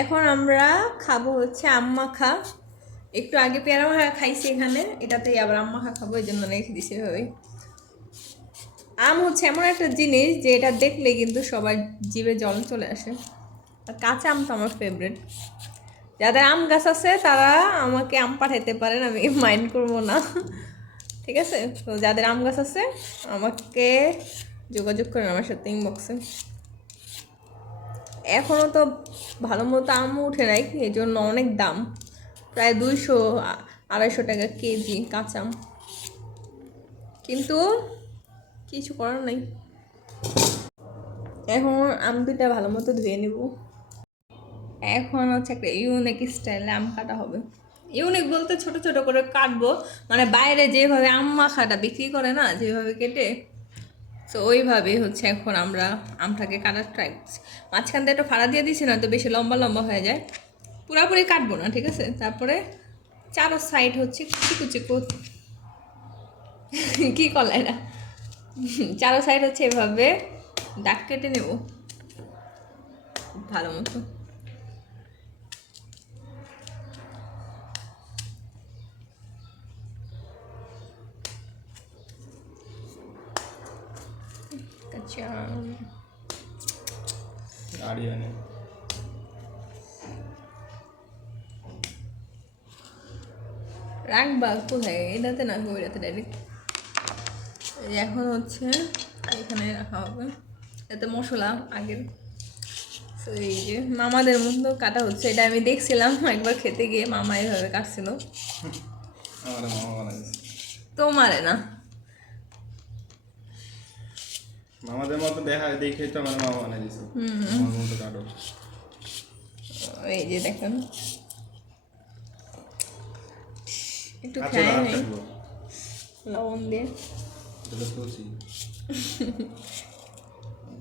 এখন আমরা খাবো হচ্ছে আম মাখা। একটু আগে পেয়ারা মাখা খাইছি এখানে, এটাতেই আবার আম মাখা খাবো, এই জন্য রেখে দিছি এভাবেই। আম হচ্ছে এমন একটা জিনিস যে এটা দেখলে কিন্তু সবার জিভে জল চলে আসে। আর কাঁচা আম তো আমার ফেভারিট। যাদের আম গাছ আছে তারা আমাকে আম পাঠাইতে পারেন, আমি মাইন্ড করবো না। ঠিক আছে, তো যাদের আম গাছ আছে আমাকে যোগাযোগ করেন আমার সাথে ইনবক্সে। এখনও তো ভালো মতো আম উঠে নাই, এই জন্য অনেক দাম, প্রায় 200-250 টাকা কেজি কাঁচা আম। কিন্তু কিছু করার নাই। এখন আম দুইটা ভালো মতো ধুয়ে নেব। এখন হচ্ছে একটা ইউনিক স্টাইলে আম কাটা হবে। ইউনিক বলতে ছোট ছোট করে কাটবো, মানে বাইরে যেভাবে আম মাখাটা বিক্রি করে না, যেভাবে কেটে, তো ওইভাবেই হচ্ছে এখন আমরা আমটাকে কাটার ট্রাই করছি। মাঝখান দিয়ে একটু ফাড়া দিয়ে দিছি না তো বেশি লম্বা লম্বা হয়ে যায়। পুরাপুরি কাটবো না, ঠিক আছে। তারপরে চারো সাইড হচ্ছে কুচি কুচি কি করলে এটা, চারো সাইড হচ্ছে এভাবে দাগ কেটে নেব ভালো মতো। কাঁচা রাখবা কোথায়, এটাতে না ওইটাতে ডাইরেক্ট। এখন হচ্ছে এখানে রাখা হবে, এতে মশলা আগের। তো এই যে মামাদের মতো কাটা হচ্ছে, এটা আমি দেখছিলাম একবার খেতে গিয়ে, মামা এইভাবে কাটছিল। তোমারে না, মামাদের মতো দেখে তো আমার মামা বানাই দিছে। আমার মতো কাটো। এই যে দেখেন একটু আচ্ছা, খাই রাত নাই থাকবো। লবণ দিয়ে। এটা খুশি।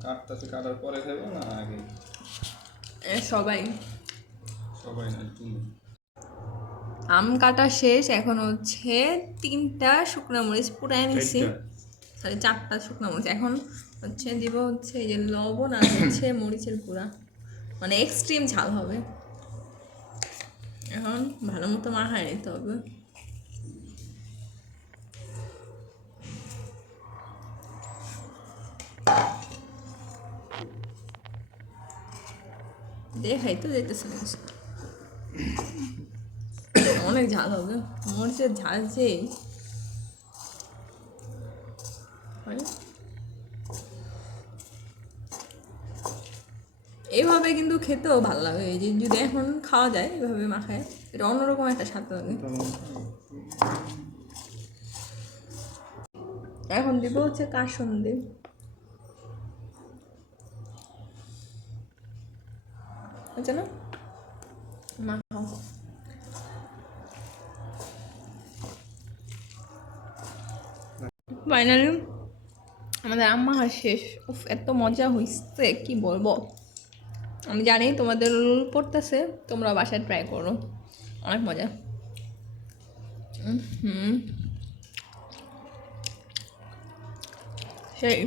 কাটতেছে, কাটার পরে খাবো না আগে? সবাই সবাই না, তুমি। আম কাটা শেষ, এখন হচ্ছে 3টা শুকনো মরিচ পুরাই নিছি, সরি 4টা শুকনো মরিচ। এখন হচ্ছে দিব হচ্ছে এই যে লবণ আর হচ্ছে মরিচের গুঁড়া, মানে এক্সট্রিম ঝাল হবে। এখন ভালো মতো মাখায় নিতে হবে। দেখাই তো যেতেছে না, অনেক ঝাল হবে, মরিচের ঝাল যে এইভাবে কিন্তু খেতেও ভালো লাগে। এই যে যদি এখন খাওয়া যায় এভাবে মাখায়, এটা অন্যরকম একটা স্বাদ লাগে। এখন দিব হচ্ছে কাসুন্দি, হচ্ছে না মাখাও। ফাইনালি আমাদের আম্মা শেষ। উফ, এত মজা হয়েছে কি বলবো। আমি জানি তোমাদের রোল পড়তেছে, তোমরা বাসায় ট্রাই করো, অনেক মজা। হুম, সেই